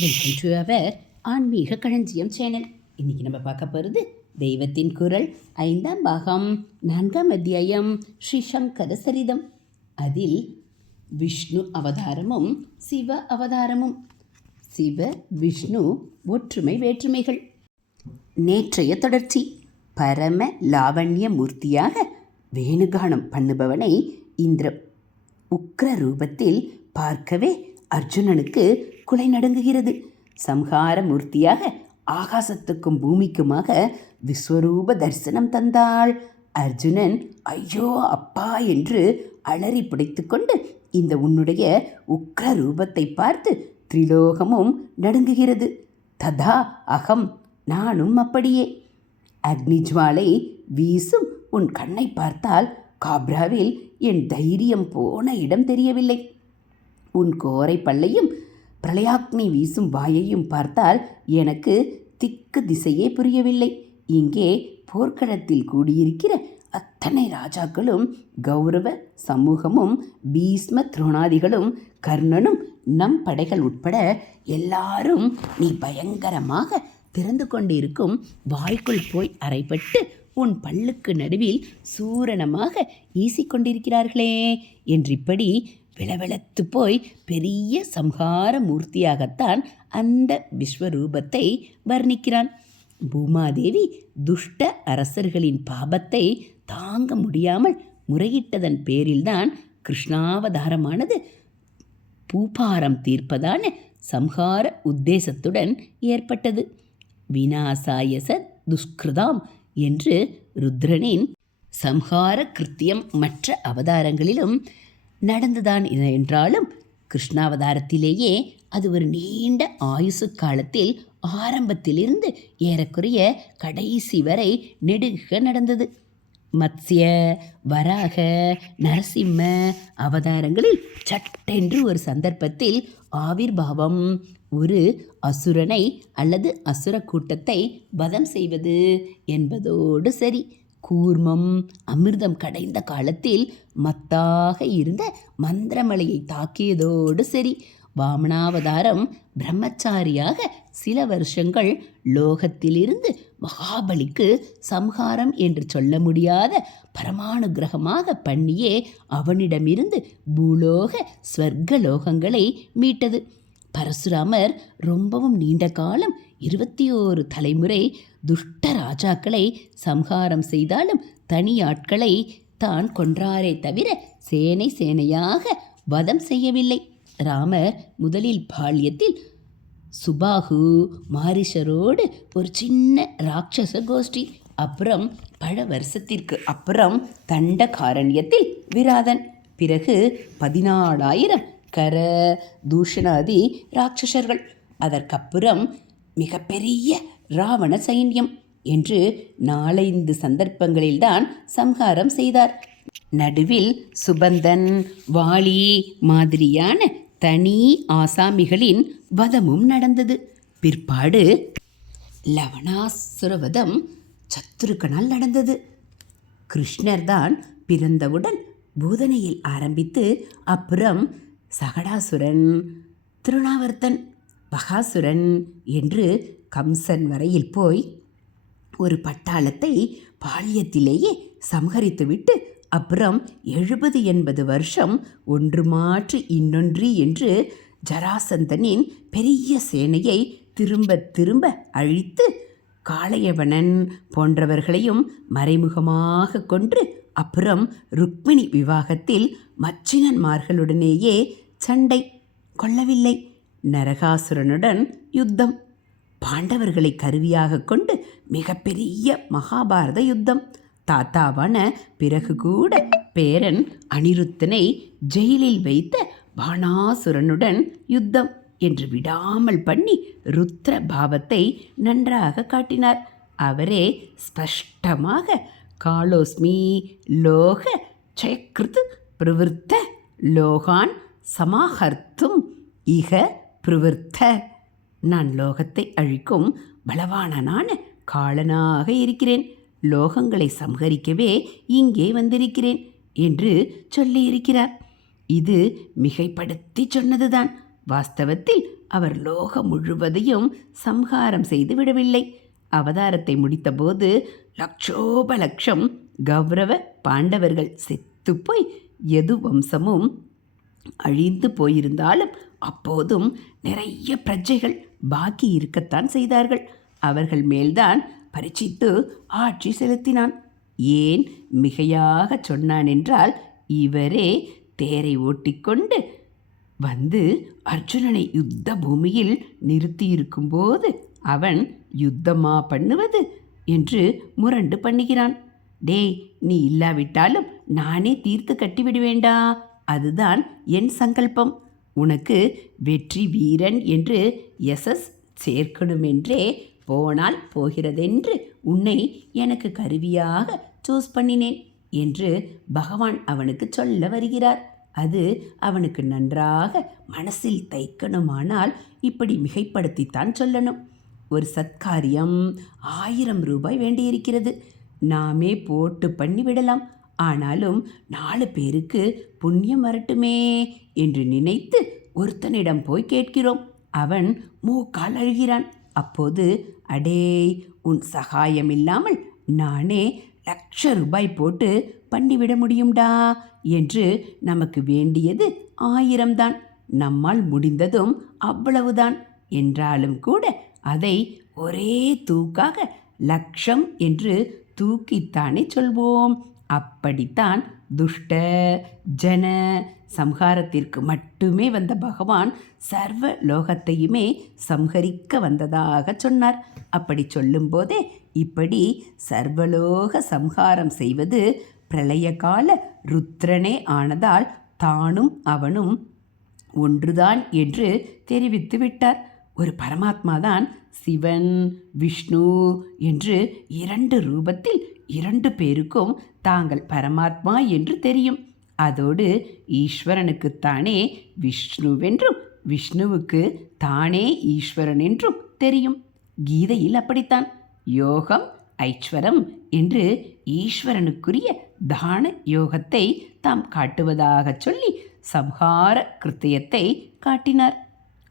Welcome to our ஆன்மீக களஞ்சியம் channel. இன்றைக்கி நம்ம பார்க்க போகிறது தெய்வத்தின் குரல் ஐந்தாம் பாகம் நான்காம் அத்தியாயம் ஸ்ரீ சங்கர சரிதம். அதில் விஷ்ணு அவதாரமும் சிவ அவதாரமும். சிவ விஷ்ணு ஒற்றுமை வேற்றுமைகள். நேற்றைய தொடர்ச்சி பரம லாவண்ய மூர்த்தியாக வேணுகானம் பண்ணுபவனை இந்த உக்ர ரூபத்தில் பார்க்கவே அர்ஜுனனுக்கு குலை நடுங்குகிறது. சம்ஹார மூர்த்தியாக ஆகாசத்துக்கும் பூமிக்குமாக விஸ்வரூப தரிசனம் தந்தாள். அர்ஜுனன் ஐயோ அப்பா என்று அலறி பிடித்துக்கொண்டு இந்த உன்னுடைய உக்ர ரூபத்தை பார்த்து திரிலோகமும் நடுங்குகிறது. ததா அகம் நானும் அப்படியே. அக்னிஜ்வாலை வீசும் உன் கண்ணை பார்த்தால் காப்ராவில் என் தைரியம் போன இடம் தெரியவில்லை. உன் கோரை பல்லையும் பிரளயாக்னி வீசும் வாயையும் பார்த்தால் எனக்கு திக்கு திசையே புரியவில்லை. இங்கே போர்க்களத்தில் கூடியிருக்கிற அத்தனை ராஜாக்களும் கௌரவ சமூகமும் பீஸ்ம துரோணாதிகளும் கர்ணனும் நம் படைகள் உட்பட எல்லாரும் நீ பயங்கரமாக திறந்து கொண்டிருக்கும் வாய்க்குள் போய் அறைப்பட்டு உன் பல்லுக்கு நடுவில் சூரணமாக ஈசிக்கொண்டிருக்கிறார்களே என்றிப்படி விளவெளத்து போய் பெரிய சம்ஹார மூர்த்தியாகத்தான் அந்த விஸ்வரூபத்தை வர்ணிக்கிறான். பூமாதேவி துஷ்ட அரசர்களின் பாபத்தை தாங்க முடியாமல் முறையிட்டதன் பேரில்தான் கிருஷ்ணாவதாரமானது பூபாரம் தீர்ப்பதான சம்ஹார உத்தேசத்துடன் ஏற்பட்டது. வினாசாயச துஷ்கிருதாம் என்று ருத்ரனின் சம்ஹார கிருத்தியம் மற்ற அவதாரங்களிலும் நடந்துதான் என்றாலும் கிருஷ்ணாவதாரத்திலேயே அது ஒரு நீண்ட ஆயுசு காலத்தில் ஆரம்பத்திலிருந்து ஏறக்குறைய கடைசி வரை நெடுக நடந்தது. மத்ஸ்ய வராக நரசிம்ம அவதாரங்களில் சட்டென்று ஒரு சந்தர்ப்பத்தில் ஆவிர்பாவம் ஒரு அசுரனை அல்லது அசுர கூட்டத்தை வதம் செய்வது என்பதோடு சரி. கூர்மம் அமிர்தம் கடைந்த காலத்தில் மத்தாக இருந்த மந்திரமலையை தாக்கியதோடு சரி. வாமனாவதாரம் பிரம்மச்சாரியாக சில வருஷங்கள் லோகத்திலிருந்து மகாபலிக்கு சம்ஹாரம் என்று சொல்ல முடியாத பரமானுகிரகமாக பண்ணியே அவனிடமிருந்து பூலோக ஸ்வர்க்க லோகங்களை மீட்டது. பரசுராமர் ரொம்பவும் நீண்ட காலம் இருபத்தி ஓரு தலைமுறை துஷ்ட ராஜாக்களை சம்ஹாரம் செய்தாலும் தனி ஆட்களை தான் கொன்றாரே தவிர சேனை சேனையாக வதம் செய்யவில்லை. ராமர் முதலில் பால்யத்தில் சுபாகு மாரிஷரோடு ஒரு சின்ன ராட்சச கோஷ்டி அப்புறம் பல வருஷத்திற்கு அப்புறம் தண்டகாரண்யத்தில் விராதன். பிறகு பதினாலாயிரம் கர தூஷணாதி ராட்சசர்கள். அதற்கப்புறம் மிகப்பெரிய ராவண சைன்யம் என்று நாலைந்து சந்தர்ப்பங்களில்தான் சம்ஹாரம் செய்தார். நடுவில் சுபந்தன் வாலி மாதிரியான தனி ஆசாமிகளின் வதமும் நடந்தது. பிற்பாடு லவணாசுரவதம் சத்துருக்கனால் நடந்தது. கிருஷ்ணர் தான் பிறந்தவுடன் பூதனையில் ஆரம்பித்து அப்புறம் சகடாசுரன் திருநாவர்த்தன் பகாசுரன் என்று கம்சன் வரையில் போய் ஒரு பட்டாளத்தை பாலியத்திலேயே சம்ஹரித்துவிட்டு அப்புறம் எழுபது எண்பது வருஷம் ஒன்று மாற்று இன்னொன்று என்று ஜராசந்தனின் பெரிய சேனையை திரும்ப திரும்ப அழித்து காளையவனன் போன்றவர்களையும் மறைமுகமாக கொன்று அப்புறம் ருக்மிணி விவாகத்தில் மச்சினன்மார்களுடனேயே சண்டை கொள்ளவில்லை. நரகாசுரனுடன் யுத்தம். பாண்டவர்களை கருவியாக கொண்டு மிகப்பெரிய மகாபாரத யுத்தம். தாத்தாவான பிறகு கூட பேரன் அனிருத்தனை ஜெயிலில் வைத்த பாணாசுரனுடன் யுத்தம் என்று விடாமல் பண்ணி ருத்ர பாவத்தை நன்றாக காட்டினார். அவரே ஸ்பஷ்டமாக காலோஸ்மி லோக ஜெயக்கிருத் பிரவிற்த்த லோகான் சமாஹர்த்தும் இக பிரவிற்த்த நான் லோகத்தை அழிக்கும் பலவானனான காலனாக இருக்கிறேன். லோகங்களை சம்ஹரிக்கவே இங்கே வந்திருக்கிறேன் என்று சொல்லியிருக்கிறார். இது மிகைப்படுத்தி சொன்னதுதான். வாஸ்தவத்தில் அவர் லோகம் முழுவதையும் சம்ஹாரம் செய்து விடவில்லை. அவதாரத்தை முடித்தபோது லட்சோப லட்சம் கௌரவ பாண்டவர்கள் செத்துப்போய் எது வம்சமும் அழிந்து போயிருந்தாலும் அப்போதும் நிறைய பிரஜைகள் பாக்கி இருக்கத்தான் செய்தார்கள். அவர்கள் மேல்தான் பரிச்சித்து ஆட்சி செலுத்தினான். ஏன் மிகையாக சொன்னான் என்றால் இவரே தேரை ஓட்டிக்கொண்டு வந்து அர்ஜுனனை யுத்த பூமியில் நிறுத்தியிருக்கும்போது அவன் யுத்தமா பண்ணுவது என்று முரண்டு பண்ணுகிறான். டேய் நீ இல்லாவிட்டாலும் நானே தீர்த்து கட்டிவிடுவேண்டா. அதுதான் என் சங்கல்பம். உனக்கு வெற்றி வீரன் என்று எஸ்எஸ் சேர்க்கணுமென்றே போனால் போகிறதென்று உன்னை எனக்கு கருவியாக சூஸ் பண்ணினேன் என்று பகவான் அவனுக்கு சொல்ல வருகிறார். அது அவனுக்கு நன்றாக மனசில் தைக்கணுமானால் இப்படி மிகைப்படுத்தித்தான் சொல்லணும். ஒரு சத்காரியம் ஆயிரம் ரூபாய் வேண்டியிருக்கிறது. நாமே போட்டு பண்ணி விடலாம் ஆனாலும் நாலு பேருக்கு புண்ணியம் வரட்டுமே என்று நினைத்து ஒருத்தனிடம் போய் கேட்கிறோம். அவன் மூக்கால் அழுகிறான். அப்போது அடேய் உன் சகாயம் இல்லாமல் நானே லட்ச ரூபாய் போட்டு பண்ணிவிட முடியும்டா என்று நமக்கு வேண்டியது ஆயிரம்தான். நம்மால் முடிந்ததும் அவ்வளவுதான். என்றாலும் கூட அதை ஒரே தூக்காக லட்சம் என்று தூக்கித்தானே சொல்வோம். அப்படித்தான் துஷ்ட ஜன சம்ஹாரத்திற்கு மட்டுமே வந்த பகவான் சர்வ லோகத்தையுமே சம்ஹரிக்க வந்ததாக சொன்னார். அப்படி சொல்லும்போதே இப்படி சர்வலோக சம்ஹாரம் செய்வது பிரளயகால ருத்ரனே ஆனதால் தானும் அவனும் ஒன்றுதான் என்று தெரிவித்து விட்டார். ஒரு பரமாத்மா தான் சிவன் விஷ்ணு என்று இரண்டு ரூபத்தில் இரண்டு பேருக்கும் தாங்கள் பரமாத்மா என்று தெரியும். அதோடு ஈஸ்வரனுக்குத்தானே விஷ்ணுவென்றும் விஷ்ணுவுக்கு தானே ஈஸ்வரன் என்றும் தெரியும். கீதையில் அப்படித்தான். யோகம் ஐஸ்வரம் என்று ஈஸ்வரனுக்குரிய தான யோகத்தை தாம் காட்டுவதாகச் சொல்லி சம்ஹார கிருத்தியத்தை காட்டினார்.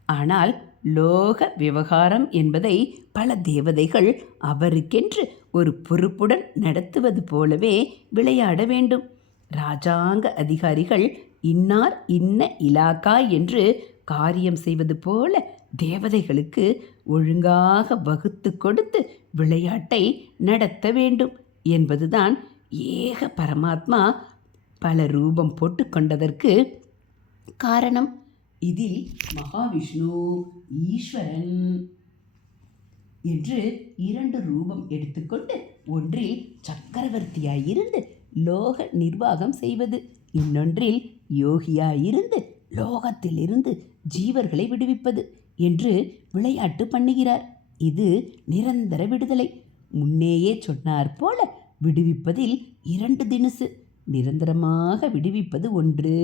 ஆனால் லோக விவகாரம் என்பதை பல தேவதைகள் அவருக்கென்று ஒரு பொறுப்புடன் நடத்துவது போலவே விளையாட வேண்டும். ராஜாங்க அதிகாரிகள் இன்னார் இன்ன இலாக்கா என்று காரியம் செய்வது போல தேவதைகளுக்கு ஒழுங்காக வகுத்து கொடுத்து விளையாட்டை நடத்த வேண்டும் என்பதுதான் ஏக பரமாத்மா பல ரூபம் போட்டுக்கொண்டதற்கு காரணம். இதில் மகாவிஷ்ணு ஈஸ்வரன் என்று இரண்டு ரூபம் எடுத்துக்கொண்டு ஒன்றில் சக்கரவர்த்தியாயிருந்து லோக நிர்வாகம் செய்வது இன்னொன்றில் யோகியாயிருந்து லோகத்திலிருந்து ஜீவர்களை விடுவிப்பது என்று விளையாட்டு பண்ணுகிறார். இது நிரந்தர விடுதலை. முன்னேயே சொன்னார் போல விடுவிப்பதில் இரண்டு தினசு. நிரந்தரமாக விடுவிப்பது ஒன்று.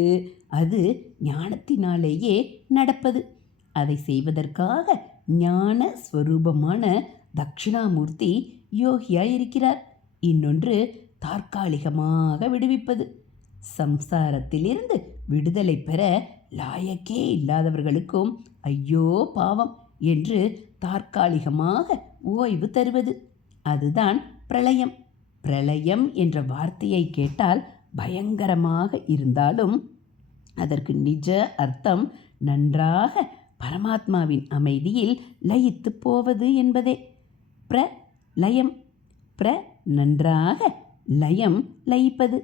அது ஞானத்தினாலேயே நடப்பது. அதை செய்வதற்காக ஞான ஸ்வரூபமான தட்சிணாமூர்த்தி யோகியாய் இருக்கிறார் இன்னொன்று தற்காலிகமாக விடுவிப்பது. சம்சாரத்திலிருந்து விடுதலை பெற லாயக்கே இல்லாதவர்களுக்கும் ஐயோ பாவம் என்று தற்காலிகமாக ஓய்வு தருவது. அதுதான் பிரளயம். பிரளயம் என்ற வார்த்தையை கேட்டால் பயங்கரமாக இருந்தாலும் அதற்கு நிஜ அர்த்தம் நன்றாக பரமாத்மாவின் அமைதியில் லயித்து போவது என்பதே. பிர லயம் பிர நன்றாக லயம் லயிப்பது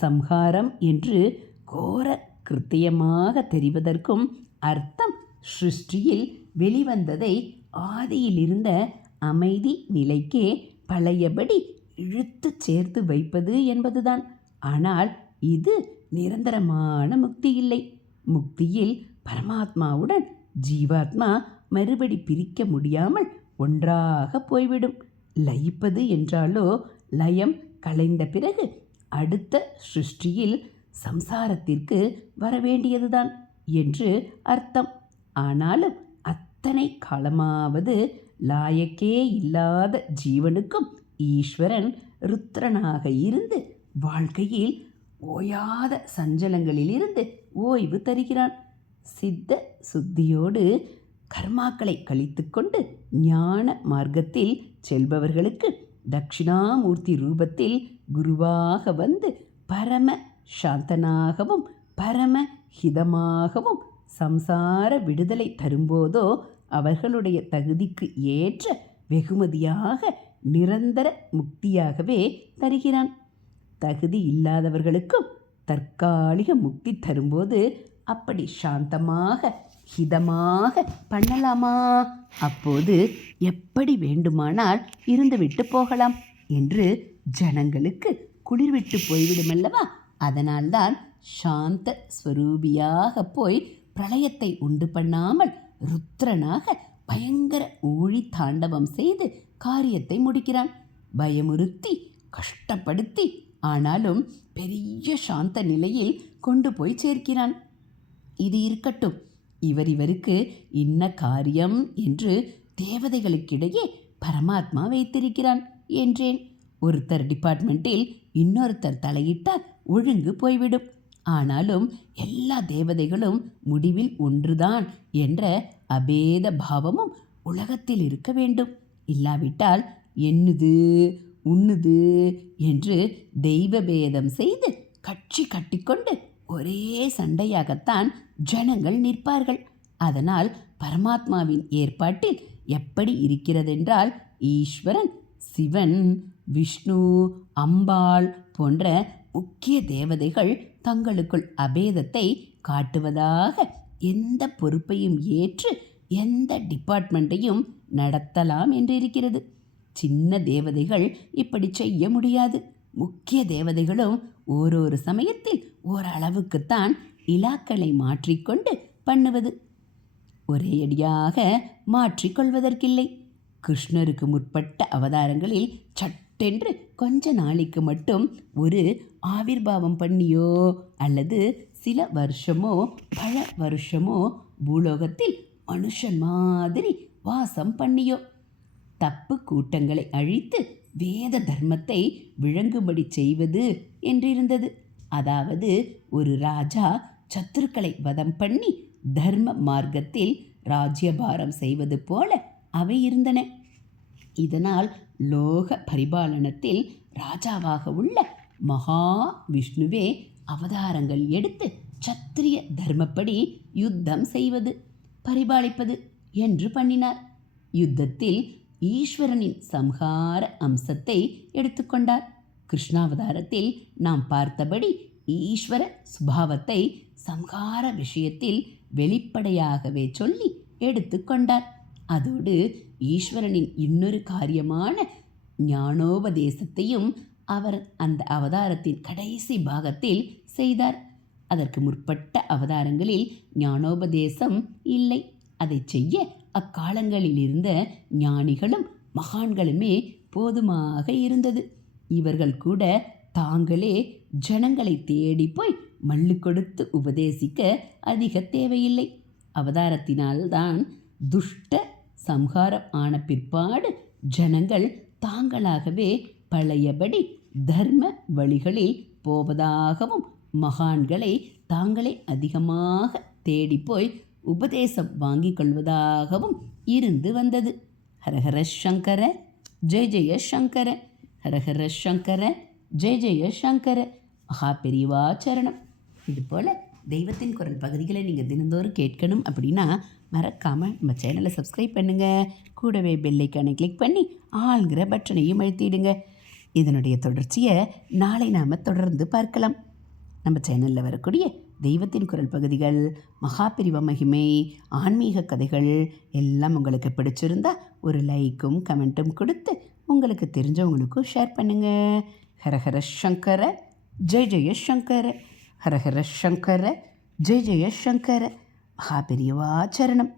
சம்ஹாரம் என்று கோர கிருத்தியமாக தெரிவதற்கும் அர்த்தம் சிருஷ்டியில் வெளிவந்ததை ஆதியிலிருந்த அமைதி நிலைக்கே பழையபடி இழுத்து சேர்த்து வைப்பது என்பதுதான். ஆனால் இது நிரந்தரமான முக்தி இல்லை. முக்தியில் பரமாத்மாவுடன் ஜீவாத்மா மறுபடி பிரிக்க முடியாமல் ஒன்றாக போய்விடும். லயிப்பது என்றாலோ லயம் கலைந்த பிறகு அடுத்த சிருஷ்டியில் சம்சாரத்திற்கு வரவேண்டியதுதான் என்று அர்த்தம். ஆனாலும் அத்தனை காலமாவது லாயக்கே இல்லாத ஜீவனுக்கும் ஈஸ்வரன் ருத்ரனாக இருந்து வாழ்க்கையில் ஓயாத சஞ்சலங்களிலிருந்து ஓய்வு தருகிறான். சித்த சுத்தியோடு கர்மாக்களை கழித்துக்கொண்டு ஞான மார்க்கத்தில் செல்பவர்களுக்கு தட்சிணாமூர்த்தி ரூபத்தில் குருவாக வந்து பரம சாந்தனாகவும் பரம ஹிதமாகவும் சம்சார விடுதலை தரும்போதோ அவர்களுடைய தகுதிக்கு ஏற்ற வெகுமதியாக நிரந்தர முக்தியாகவே தருகிறான். தகுதி இல்லாதவர்களுக்கும் தற்காலிக முக்தி தரும்போது அப்படி சாந்தமாக ஹிதமாக பண்ணலாமா? அப்போது எப்படி வேண்டுமானால் இருந்துவிட்டு போகலாம் என்று ஜனங்களுக்கு குளிர்விட்டு போய்விடுமல்லவா அதனால்தான் சாந்த ஸ்வரூபியாக போய் பிரளயத்தை உண்டு பண்ணாமல் ருத்ரனாக பயங்கர ஊழி தாண்டவம் செய்து காரியத்தை முடிக்கிறான். பயமுறுத்தி கஷ்டப்படுத்தி ஆனாலும் பெரிய சாந்த நிலையில் கொண்டு போய் சேர்க்கிறான். இது இருக்கட்டும். இவர் இவருக்கு இன்ன காரியம் என்று தேவதைகளுக்கிடையே பரமாத்மா வைத்திருக்கிறான் என்றேன். ஒருத்தர் டிபார்ட்மெண்ட்டில் இன்னொருத்தர் தலையிட்டால் ஒழுங்கு போய்விடும். ஆனாலும் எல்லா தேவதைகளும் முடிவில் ஒன்றுதான் என்ற அபேத பாவமும் உலகத்தில் இருக்க வேண்டும். இல்லாவிட்டால் என்னது? உண்ணுது என்று தெய்வ பேதம் செய்து கட்சி கட்டிக்கொண்டு ஒரே சண்டையாகத்தான் ஜனங்கள் நிற்பார்கள். அதனால் பரமாத்மாவின் ஏற்பாட்டில் எப்படி இருக்கிறதென்றால் ஈஸ்வரன் சிவன் விஷ்ணு அம்பாள் போன்ற முக்கிய தேவதைகள் தங்களுக்குள் அபேதத்தை காட்டுவதாக எந்த பொறுப்பையும் ஏற்று எந்த டிபார்ட்மெண்ட்டையும் நடத்தலாம் என்று இருக்கிறது சின்ன தேவதைகள் இப்படி செய்ய முடியாது. முக்கிய தேவதைகளும் ஓரொரு சமயத்தில் ஓரளவுக்குத்தான் இலாக்களை மாற்றிக்கொண்டு பண்ணுவது. ஒரேயடியாக மாற்றிக்கொள்வதற்கில்லை. கிருஷ்ணருக்கு முற்பட்ட அவதாரங்களில் சட்டென்று கொஞ்ச நாளைக்கு மட்டும் ஒரு ஆவிர்வாவம் பண்ணியோ அல்லது சில வருஷமோ பல வருஷமோ பூலோகத்தில் மனுஷன் மாதிரி வாசம் பண்ணியோ. தப்பு கூட்டங்களை அழித்து வேத தர்மத்தை விளங்கும்படி செய்வது என்றிருந்தது. அதாவது ஒரு ராஜா சத்துருக்களை வதம் பண்ணி தர்ம மார்க்கத்தில் ராஜ்யபாரம் செய்வது போல அவை இருந்தன. இதனால் லோக பரிபாலனத்தில் ராஜாவாக உள்ள மகா விஷ்ணுவே அவதாரங்கள் எடுத்து சத்திரிய தர்மப்படி யுத்தம் செய்வது பரிபாலிப்பது என்று பண்ணினார். யுத்தத்தில் ஈஸ்வரனின் சம்ஹார அம்சத்தை எடுத்துக்கொண்டார். கிருஷ்ணாவதாரத்தில் நாம் பார்த்தபடி ஈஸ்வர சுபாவத்தை சம்ஹார விஷயத்தில் வெளிப்படையாகவே சொல்லி எடுத்துக்கொண்டார். அதோடு ஈஸ்வரனின் இன்னொரு காரியமான ஞானோபதேசத்தையும் அவர் அந்த அவதாரத்தின் கடைசி பாகத்தில் செய்தார். அதற்கு முற்பட்ட அவதாரங்களில் ஞானோபதேசம் இல்லை. அதை செய்ய அக்காலங்களில் இருந்த ஞானிகளும் மகான்களுமே போதுமாக இருந்தது. இவர்கள் கூட தாங்களே ஜனங்களை தேடி போய் மல்லு கொடுத்து உபதேசிக்க அதிக தேவையில்லை. அவதாரத்தினால்தான் துஷ்ட சம்ஹாரம் ஆன பிற்பாடு ஜனங்கள் தாங்களாகவே பழையபடி தர்ம வழிகளில் போவதாகவும் மகான்களை தாங்களே அதிகமாக தேடிப்போய் உபதேசம் வாங்கிக் கொள்வதாகவும் இருந்து வந்தது. ஹரஹர சங்கர ஜெய ஜெய சங்கர ஹரஹர சங்கர ஜெய ஜெய சங்கர. மகா பெரியவாச்சரணம் இது போல் தெய்வத்தின் குரல் பகுதிகளை நீங்கள் தினந்தோறும் கேட்கணும் அப்படின்னா மறக்காமல் நம்ம சேனலை சப்ஸ்கிரைப் பண்ணுங்கள் கூடவே பெல்லைக்கானை கிளிக் பண்ணி ஆளுங்கிற பட்டனையும் அழுத்திடுங்க. இதனுடைய தொடர்ச்சியை நாளை நாம் தொடர்ந்து பார்க்கலாம். நம்ம சேனலில் வரக்கூடிய தெய்வத்தின் குரல் பகுதிகள் மகாபிரிவ மகிமை ஆன்மீக கதைகள் எல்லாம் உங்களுக்கு பிடிச்சிருந்தா ஒரு லைக்கும் கமெண்ட்டும் கொடுத்து உங்களுக்கு தெரிஞ்சவங்களுக்கும் ஷேர் பண்ணுங்கள் ஹரஹர சங்கர ஜெய ஜெய சங்கர. ஹரஹர சங்கர ஜெய ஜெய சங்கர. மகாபெரியவாச்சரணம்